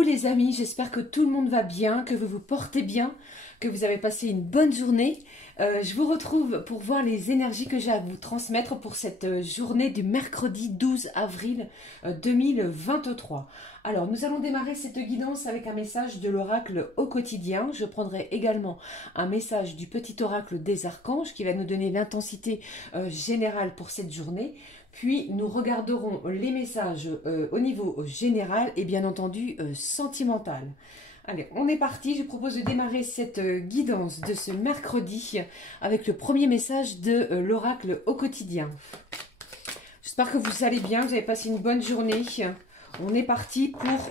Coucou les amis, j'espère que tout le monde va bien, que vous vous portez bien, que vous avez passé une bonne journée. Je vous retrouve pour voir les énergies que j'ai à vous transmettre pour cette journée du mercredi 12 avril 2023. Alors nous allons démarrer cette guidance avec un message de l'oracle au quotidien. Je prendrai également un message du petit oracle des archanges qui va nous donner l'intensité générale pour cette journée. Puis nous regarderons les messages au niveau général et bien entendu sentimental. Allez, on est parti. Je propose de démarrer cette guidance de ce mercredi avec le premier message de l'oracle au quotidien. J'espère que vous allez bien, vous avez passé une bonne journée. On est parti pour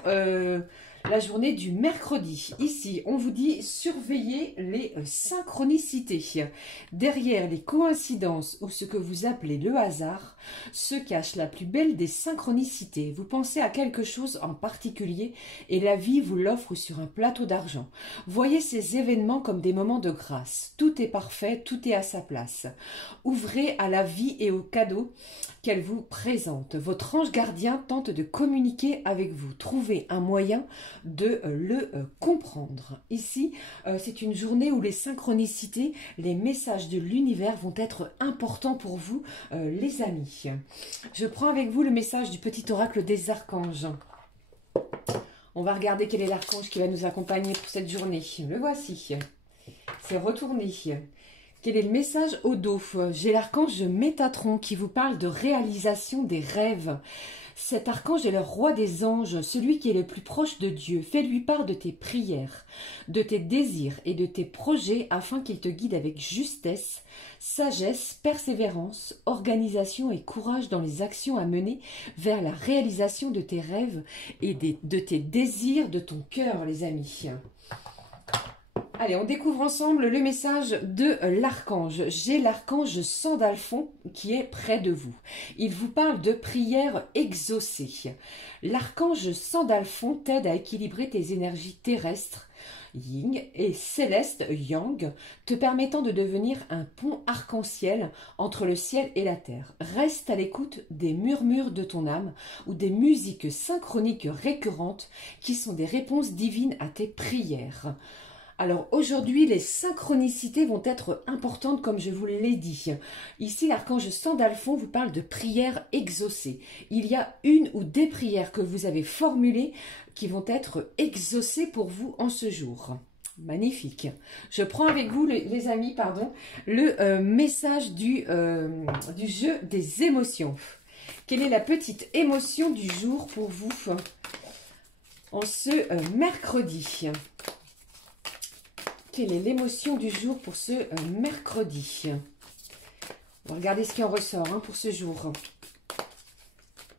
la journée du mercredi. Ici, on vous dit surveillez les synchronicités. Derrière les coïncidences ou ce que vous appelez le hasard, se cache la plus belle des synchronicités. Vous pensez à quelque chose en particulier et la vie vous l'offre sur un plateau d'argent. Voyez ces événements comme des moments de grâce. Tout est parfait, tout est à sa place. Ouvrez à la vie et aux cadeaux qu'elle vous présente. Votre ange gardien tente de communiquer avec vous. Trouvez un moyen de le comprendre. Ici, c'est une journée où les synchronicités, les messages de l'univers vont être importants pour vous, les amis. Je prends avec vous le message du petit oracle des archanges. On va regarder quel est l'archange qui va nous accompagner pour cette journée. Le voici. C'est retourné. Quel est le message au dos? J'ai l'archange Métatron qui vous parle de réalisation des rêves. Cet archange est le roi des anges, celui qui est le plus proche de Dieu. Fais-lui part de tes prières, de tes désirs et de tes projets afin qu'il te guide avec justesse, sagesse, persévérance, organisation et courage dans les actions à mener vers la réalisation de tes rêves et de tes désirs de ton cœur, les amis. Allez, on découvre ensemble le message de l'archange. J'ai l'archange Sandalphon qui est près de vous. Il vous parle de prières exaucées. L'archange Sandalphon t'aide à équilibrer tes énergies terrestres, yin, et célestes, yang, te permettant de devenir un pont arc-en-ciel entre le ciel et la terre. Reste à l'écoute des murmures de ton âme ou des musiques synchroniques récurrentes qui sont des réponses divines à tes prières. Alors aujourd'hui, les synchronicités vont être importantes comme je vous l'ai dit. Ici, l'archange Sandalphon vous parle de prières exaucées. Il y a une ou des prières que vous avez formulées qui vont être exaucées pour vous en ce jour. Magnifique. Je prends avec vous, les amis, le message du jeu des émotions. Quelle est la petite émotion du jour pour vous en ce mercredi ? Quelle est l'émotion du jour pour ce mercredi? On va regarder ce qui en ressort pour ce jour.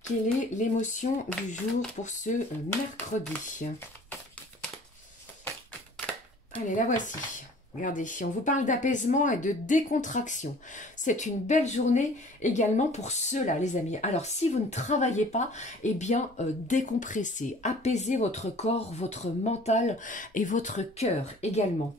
Quelle est l'émotion du jour pour ce mercredi? Allez, la voici. Regardez, on vous parle d'apaisement et de décontraction. C'est une belle journée également pour ceux-là, les amis. Alors, si vous ne travaillez pas, eh bien, décompressez, apaisez votre corps, votre mental et votre cœur également.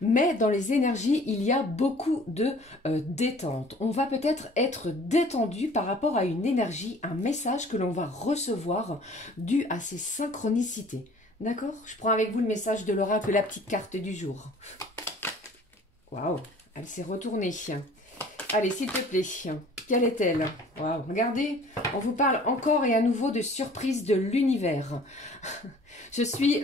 Mais dans les énergies, il y a beaucoup de détente. On va peut-être être détendu par rapport à une énergie, un message que l'on va recevoir dû à ces synchronicités. D'accord? Je prends avec vous le message de l'oracle, la petite carte du jour. Waouh, elle s'est retournée. Allez, s'il te plaît, quelle est-elle? Waouh, regardez, on vous parle encore et à nouveau de surprise de l'univers. Je suis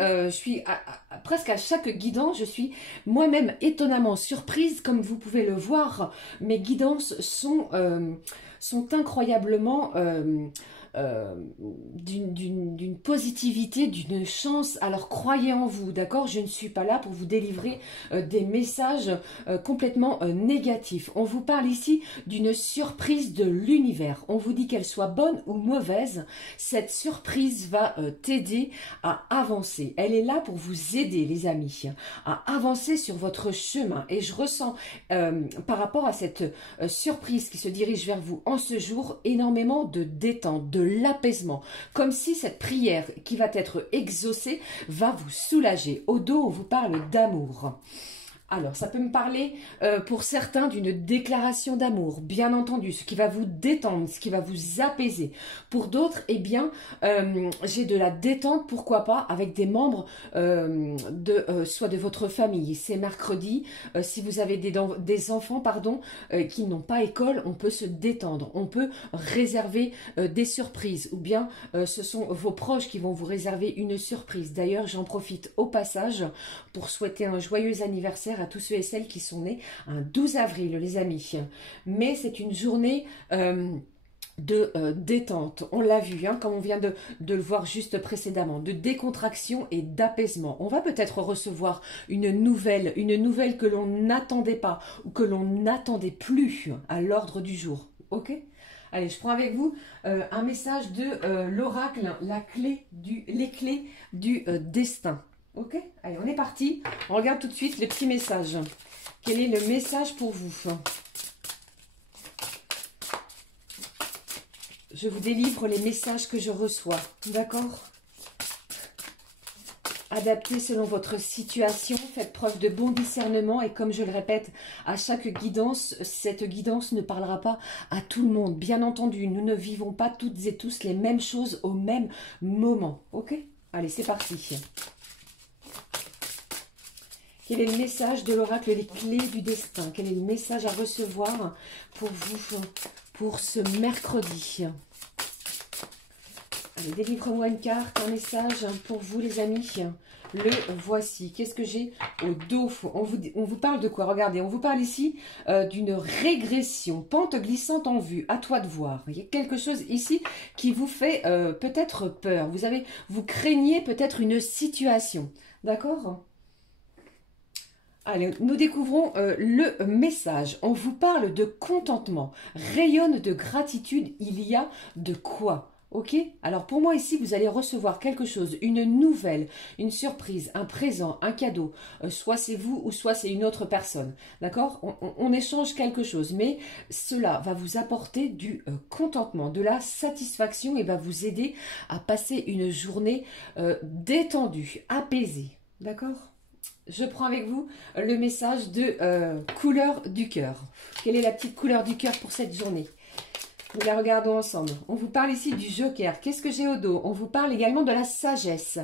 presque à chaque guidance, je suis moi-même étonnamment surprise, comme vous pouvez le voir. Mes guidances sont incroyablement d'une positivité, d'une chance. Alors croyez en vous, d'accord? Je ne suis pas là pour vous délivrer des messages complètement négatifs. On vous parle ici d'une surprise de l'univers. On vous dit qu'elle soit bonne ou mauvaise, cette surprise va t'aider à avancer. Elle est là pour vous aider, les amis, à avancer sur votre chemin. Et je ressens par rapport à cette surprise qui se dirige vers vous en ce jour, énormément de détente, de l'apaisement, comme si cette prière qui va être exaucée va vous soulager. Au dos, on vous parle d'amour. Alors, ça peut me parler pour certains d'une déclaration d'amour, bien entendu, ce qui va vous détendre, ce qui va vous apaiser. Pour d'autres, eh bien, j'ai de la détente, pourquoi pas, avec des membres soit de votre famille. C'est mercredi, si vous avez des enfants, pardon, qui n'ont pas école, on peut se détendre, on peut réserver des surprises, ou bien ce sont vos proches qui vont vous réserver une surprise. D'ailleurs, j'en profite au passage pour souhaiter un joyeux anniversaire à tous ceux et celles qui sont nés un 12 avril, les amis. Mais c'est une journée de détente, on l'a vu, hein, comme on vient de le voir juste précédemment, de décontraction et d'apaisement. On va peut-être recevoir une nouvelle que l'on n'attendait pas ou que l'on n'attendait plus à l'ordre du jour. Ok ? Allez, je prends avec vous un message de l'oracle, les clés du destin. Ok? Allez, on est parti. On regarde tout de suite les petits messages. Quel est le message pour vous? Je vous délivre les messages que je reçois. D'accord? Adaptez selon votre situation, faites preuve de bon discernement et comme je le répète à chaque guidance, cette guidance ne parlera pas à tout le monde. Bien entendu, nous ne vivons pas toutes et tous les mêmes choses au même moment. Ok? Allez, c'est parti. Quel est le message de l'oracle, les clés du destin? Quel est le message à recevoir pour vous, pour ce mercredi? Allez, délivre-moi une carte, un message pour vous les amis. Le voici. Qu'est-ce que j'ai au dos? On vous parle de quoi? Regardez, on vous parle ici d'une régression, pente glissante en vue. À toi de voir. Il y a quelque chose ici qui vous fait peut-être peur. Vous craignez peut-être une situation. D'accord? Allez, nous découvrons le message. On vous parle de contentement, rayonne de gratitude, il y a de quoi? Ok? Alors pour moi ici, vous allez recevoir quelque chose, une nouvelle, une surprise, un présent, un cadeau. Soit c'est vous ou soit c'est une autre personne. D'accord? On échange quelque chose, mais cela va vous apporter du contentement, de la satisfaction et va vous aider à passer une journée détendue, apaisée. D'accord? Je prends avec vous le message de couleur du cœur. Quelle est la petite couleur du cœur pour cette journée? Nous la regardons ensemble. On vous parle ici du joker. Qu'est-ce que j'ai au dos? On vous parle également de la sagesse.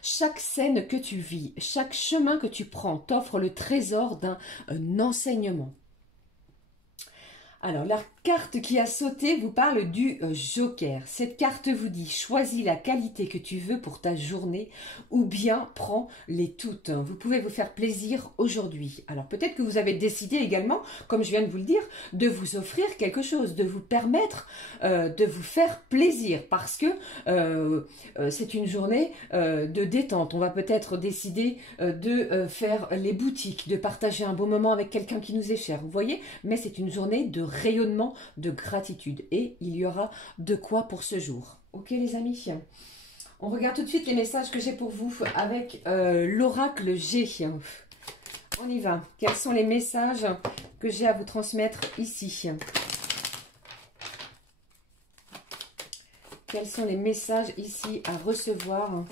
Chaque scène que tu vis, chaque chemin que tu prends t'offre le trésor d'un enseignement. Alors, la carte qui a sauté vous parle du joker. Cette carte vous dit, choisis la qualité que tu veux pour ta journée ou bien prends les toutes. Vous pouvez vous faire plaisir aujourd'hui. Alors, peut-être que vous avez décidé également, comme je viens de vous le dire, de vous offrir quelque chose, de vous permettre de vous faire plaisir parce que c'est une journée de détente. On va peut-être décider de faire les boutiques, de partager un beau moment avec quelqu'un qui nous est cher. Vous voyez? Mais c'est une journée de rayonnement de gratitude et il y aura de quoi pour ce jour. Ok les amis? On regarde tout de suite les messages que j'ai pour vous avec l'oracle G. On y va. Quels sont les messages que j'ai à vous transmettre ici? Quels sont les messages ici à recevoir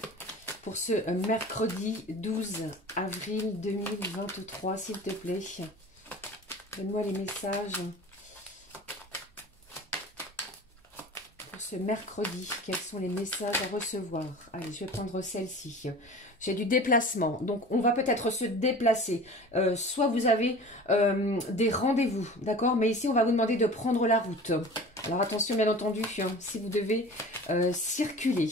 pour ce mercredi 12 avril 2023, s'il te plaît? Donne-moi les messages pour ce mercredi. Quels sont les messages à recevoir? Allez, je vais prendre celle-ci. J'ai du déplacement. Donc, on va peut-être se déplacer. Soit vous avez des rendez-vous, d'accord? Mais ici, on va vous demander de prendre la route. Alors, attention, bien entendu, si vous devez circuler.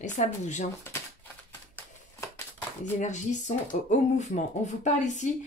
Et ça bouge, hein. Les énergies sont au mouvement. On vous parle ici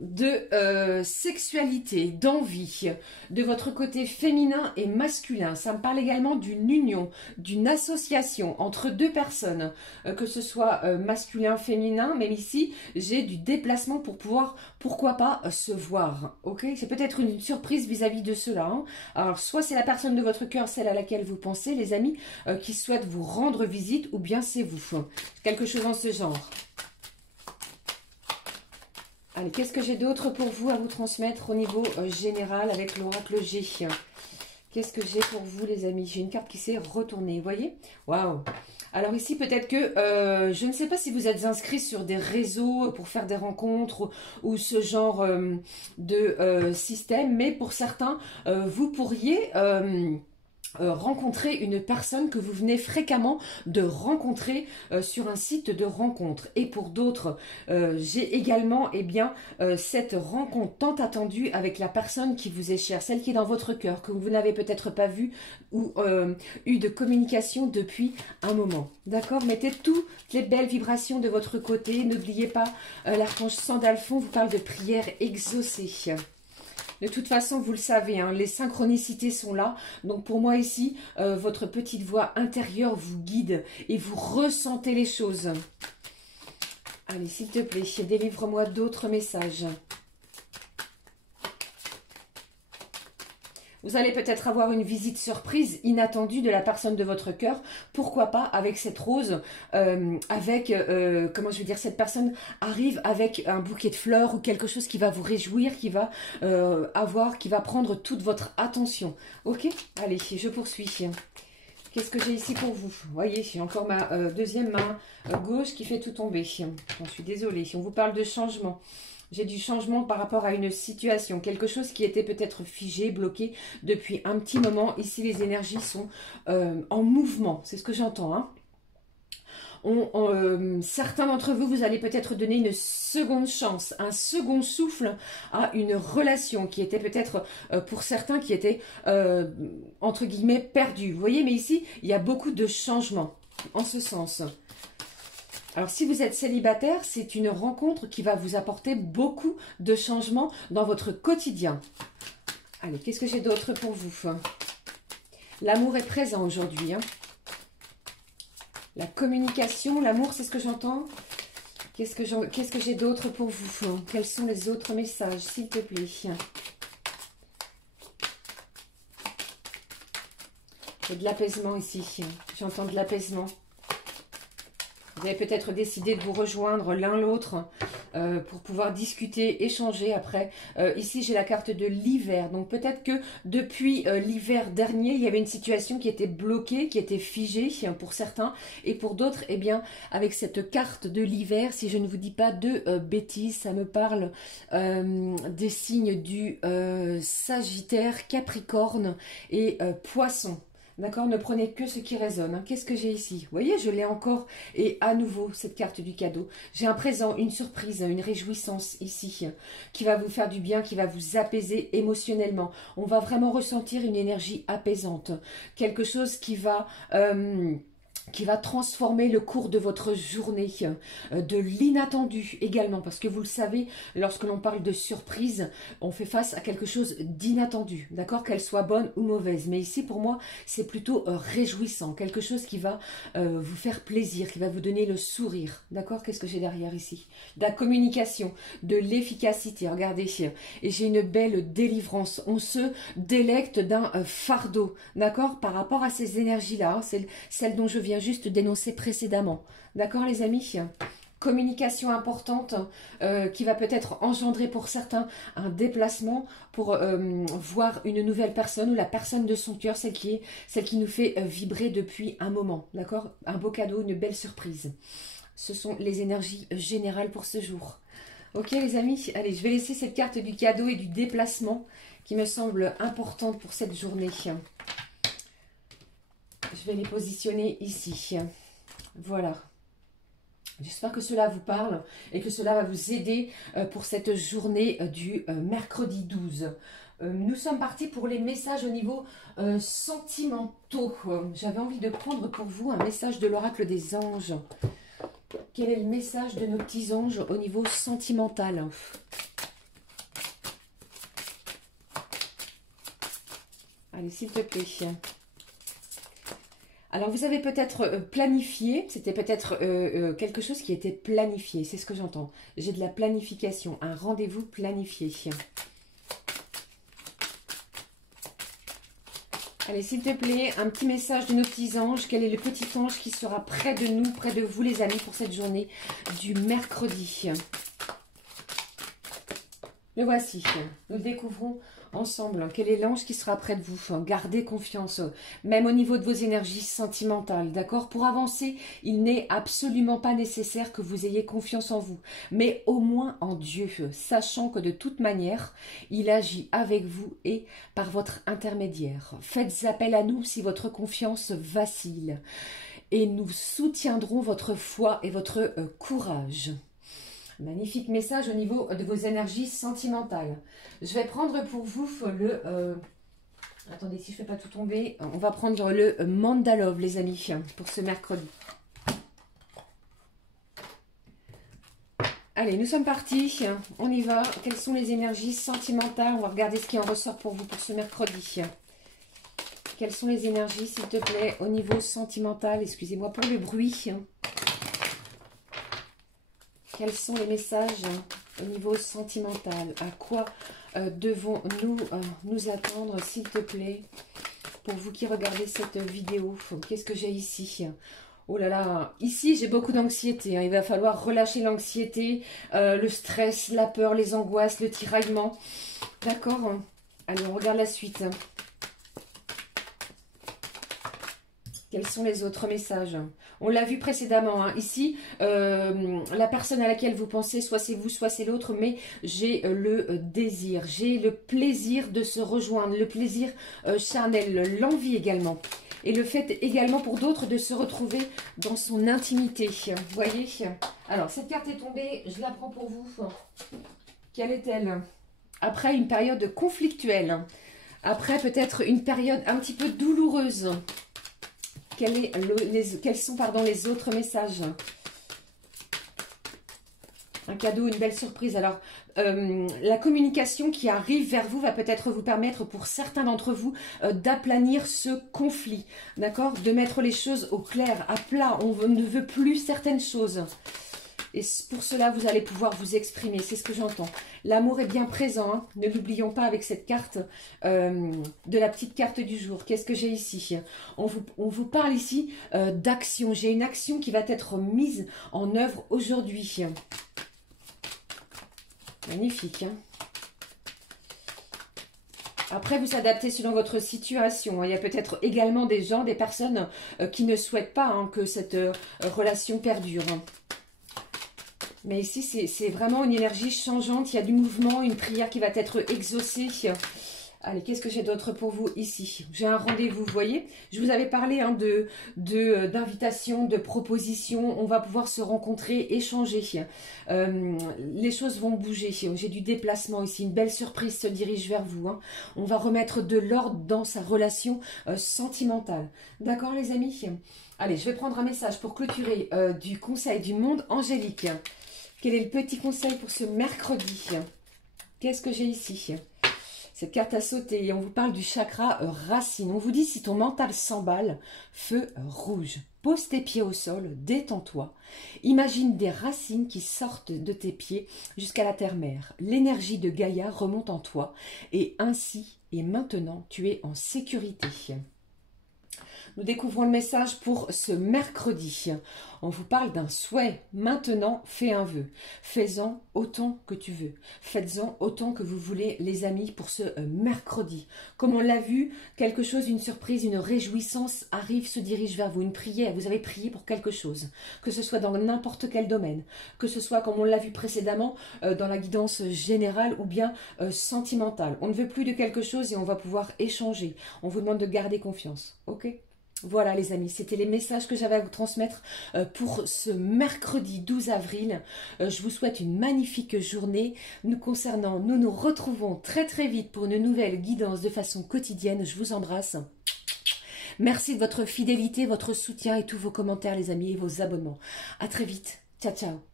de sexualité, d'envie, de votre côté féminin et masculin. Ça me parle également d'une union, d'une association entre deux personnes, que ce soit masculin, féminin, même ici, j'ai du déplacement pour pouvoir, pourquoi pas, se voir. Ok? C'est peut-être une surprise vis-à-vis de cela. Hein. Alors, soit c'est la personne de votre cœur, celle à laquelle vous pensez, les amis, qui souhaite vous rendre visite, ou bien c'est vous. Quelque chose en ce genre. Allez, qu'est-ce que j'ai d'autre pour vous à vous transmettre au niveau général avec l'oracle G? Qu'est-ce que j'ai pour vous, les amis? J'ai une carte qui s'est retournée, vous voyez? Waouh! Alors ici, peut-être que, je ne sais pas si vous êtes inscrits sur des réseaux pour faire des rencontres ou ce genre de système, mais pour certains, vous pourriez... rencontrer une personne que vous venez fréquemment de rencontrer sur un site de rencontre. Et pour d'autres, j'ai également cette rencontre tant attendue avec la personne qui vous est chère, celle qui est dans votre cœur, que vous n'avez peut-être pas vue ou eu de communication depuis un moment. D'accord? Mettez toutes les belles vibrations de votre côté. N'oubliez pas, l'archange Sandalphon vous parle de prières exaucées. De toute façon, vous le savez, hein, les synchronicités sont là. Donc pour moi ici, votre petite voix intérieure vous guide et vous ressentez les choses. Allez, s'il te plaît, délivre-moi d'autres messages. Vous allez peut-être avoir une visite surprise inattendue de la personne de votre cœur. Pourquoi pas avec cette rose, comment je vais dire, cette personne arrive avec un bouquet de fleurs ou quelque chose qui va vous réjouir, qui va qui va prendre toute votre attention. Ok? Allez, je poursuis. Qu'est-ce que j'ai ici pour vous? Vous voyez, j'ai encore ma deuxième main gauche qui fait tout tomber. J'en suis désolée. On vous parle de changement. J'ai du changement par rapport à une situation, quelque chose qui était peut-être figé, bloqué depuis un petit moment. Ici, les énergies sont en mouvement, c'est ce que j'entends. Hein. Certains d'entre vous, vous allez peut-être donner une seconde chance, un second souffle à une relation qui était peut-être, pour certains, qui était, entre guillemets, perdue. Vous voyez, mais ici, il y a beaucoup de changements en ce sens. Alors, si vous êtes célibataire, c'est une rencontre qui va vous apporter beaucoup de changements dans votre quotidien. Allez, qu'est-ce que j'ai d'autre pour vous? L'amour est présent aujourd'hui. Hein. La communication, l'amour, c'est ce que j'entends. Qu'est-ce que j'ai d'autre pour vous? Quels sont les autres messages, s'il te plaît? J'ai de l'apaisement ici. J'entends de l'apaisement. Vous avez peut-être décidé de vous rejoindre l'un l'autre pour pouvoir discuter, échanger après. Ici, j'ai la carte de l'hiver. Donc, peut-être que depuis l'hiver dernier, il y avait une situation qui était bloquée, qui était figée pour certains. Et pour d'autres, eh bien, avec cette carte de l'hiver, si je ne vous dis pas de bêtises, ça me parle des signes du Sagittaire, Capricorne et Poisson. D'accord, ne prenez que ce qui résonne. Hein. Qu'est-ce que j'ai ici? Vous voyez, je l'ai encore. Et à nouveau, cette carte du cadeau. J'ai un présent, une surprise, une réjouissance ici qui va vous faire du bien, qui va vous apaiser émotionnellement. On va vraiment ressentir une énergie apaisante. Quelque chose qui va transformer le cours de votre journée, de l'inattendu également, parce que vous le savez, lorsque l'on parle de surprise, on fait face à quelque chose d'inattendu, d'accord, qu'elle soit bonne ou mauvaise, mais ici pour moi c'est plutôt réjouissant, quelque chose qui va vous faire plaisir, qui va vous donner le sourire, d'accord. Qu'est-ce que j'ai derrière ici? De la communication, de l'efficacité, regardez, et j'ai une belle délivrance, on se délecte d'un fardeau, d'accord, par rapport à ces énergies-là, hein, c'est celle dont je viens juste dénoncé précédemment. D'accord les amis? Communication importante qui va peut-être engendrer pour certains un déplacement pour voir une nouvelle personne ou la personne de son cœur, celle qui nous fait vibrer depuis un moment. D'accord? Un beau cadeau, une belle surprise. Ce sont les énergies générales pour ce jour. Ok les amis? Allez, je vais laisser cette carte du cadeau et du déplacement qui me semble importante pour cette journée. Je vais les positionner ici. Voilà. J'espère que cela vous parle et que cela va vous aider pour cette journée du mercredi 12. Nous sommes partis pour les messages au niveau sentimentaux. J'avais envie de prendre pour vous un message de l'oracle des anges. Quel est le message de nos petits anges au niveau sentimental? Allez, s'il te plaît. Alors, vous avez peut-être planifié, c'était peut-être quelque chose qui était planifié, c'est ce que j'entends. J'ai de la planification, un rendez-vous planifié. Allez, s'il te plaît, un petit message de nos petits anges. Quel est le petit ange qui sera près de nous, près de vous les amis, pour cette journée du mercredi? Le voici, nous le découvrons ensemble. Quel est l'ange qui sera près de vous? Gardez confiance, même au niveau de vos énergies sentimentales, d'accord? Pour avancer, il n'est absolument pas nécessaire que vous ayez confiance en vous, mais au moins en Dieu, sachant que de toute manière, il agit avec vous et par votre intermédiaire. Faites appel à nous si votre confiance vacille, et nous soutiendrons votre foi et votre courage. Magnifique message au niveau de vos énergies sentimentales. Je vais prendre pour vous le... attendez, si je ne fais pas tout tomber, on va prendre le Mandalove, les amis, pour ce mercredi. Allez, nous sommes partis. On y va. Quelles sont les énergies sentimentales? On va regarder ce qui en ressort pour vous pour ce mercredi. Quelles sont les énergies, s'il te plaît, au niveau sentimental? Excusez-moi pour le bruit. Quels sont les messages au niveau sentimental? À quoi devons-nous nous attendre, s'il te plaît, pour vous qui regardez cette vidéo? Qu'est-ce que j'ai ici? Oh là là, ici j'ai beaucoup d'anxiété. Il va falloir relâcher l'anxiété, le stress, la peur, les angoisses, le tiraillement. D'accord? Allez, on regarde la suite. Quels sont les autres messages? On l'a vu précédemment, hein. Ici, la personne à laquelle vous pensez, soit c'est vous, soit c'est l'autre, mais j'ai le désir, j'ai le plaisir de se rejoindre, le plaisir charnel, l'envie également. Et le fait également pour d'autres de se retrouver dans son intimité. Vous voyez? Alors, cette carte est tombée, je la prends pour vous. Quelle est-elle? Après une période conflictuelle, après peut-être une période un petit peu douloureuse. Quels sont les autres messages? Un cadeau, une belle surprise. Alors, la communication qui arrive vers vous va peut-être vous permettre, pour certains d'entre vous, d'aplanir ce conflit. D'accord? De mettre les choses au clair, à plat. On ne veut plus certaines choses. Et pour cela, vous allez pouvoir vous exprimer. C'est ce que j'entends. L'amour est bien présent. Hein. Ne l'oublions pas avec cette carte de la petite carte du jour. Qu'est-ce que j'ai ici? On vous parle ici d'action. J'ai une action qui va être mise en œuvre aujourd'hui. Magnifique. Hein. Après, vous adaptez selon votre situation. Il y a peut-être également des gens, des personnes qui ne souhaitent pas hein, que cette relation perdure. Mais ici, c'est vraiment une énergie changeante. Il y a du mouvement, une prière qui va être exaucée. Allez, qu'est-ce que j'ai d'autre pour vous ici? J'ai un rendez-vous, vous voyez. Je vous avais parlé hein, d'invitation, de proposition. On va pouvoir se rencontrer, échanger. Les choses vont bouger. J'ai du déplacement ici. Une belle surprise se dirige vers vous. Hein. On va remettre de l'ordre dans sa relation sentimentale. D'accord, les amis? Allez, je vais prendre un message pour clôturer du conseil du monde angélique. Quel est le petit conseil pour ce mercredi? Qu'est-ce que j'ai ici? Cette carte a sauté et on vous parle du chakra racine. On vous dit si ton mental s'emballe, feu rouge. Pose tes pieds au sol, détends-toi. Imagine des racines qui sortent de tes pieds jusqu'à la terre-mère. L'énergie de Gaïa remonte en toi et ainsi et maintenant tu es en sécurité. Nous découvrons le message pour ce mercredi. On vous parle d'un souhait. Maintenant, fais un vœu. Fais-en autant que tu veux. Faites-en autant que vous voulez, les amis, pour ce mercredi. Comme on l'a vu, quelque chose, une surprise, une réjouissance arrive, se dirige vers vous. Une prière. Vous avez prié pour quelque chose. Que ce soit dans n'importe quel domaine. Que ce soit, comme on l'a vu précédemment, dans la guidance générale ou bien sentimentale. On ne veut plus de quelque chose et on va pouvoir échanger. On vous demande de garder confiance. Ok ? Voilà les amis, c'était les messages que j'avais à vous transmettre pour ce mercredi 12 avril. Je vous souhaite une magnifique journée. Nous nous retrouvons très très vite pour une nouvelle guidance de façon quotidienne. Je vous embrasse. Merci de votre fidélité, votre soutien et tous vos commentaires les amis et vos abonnements. À très vite. Ciao ciao.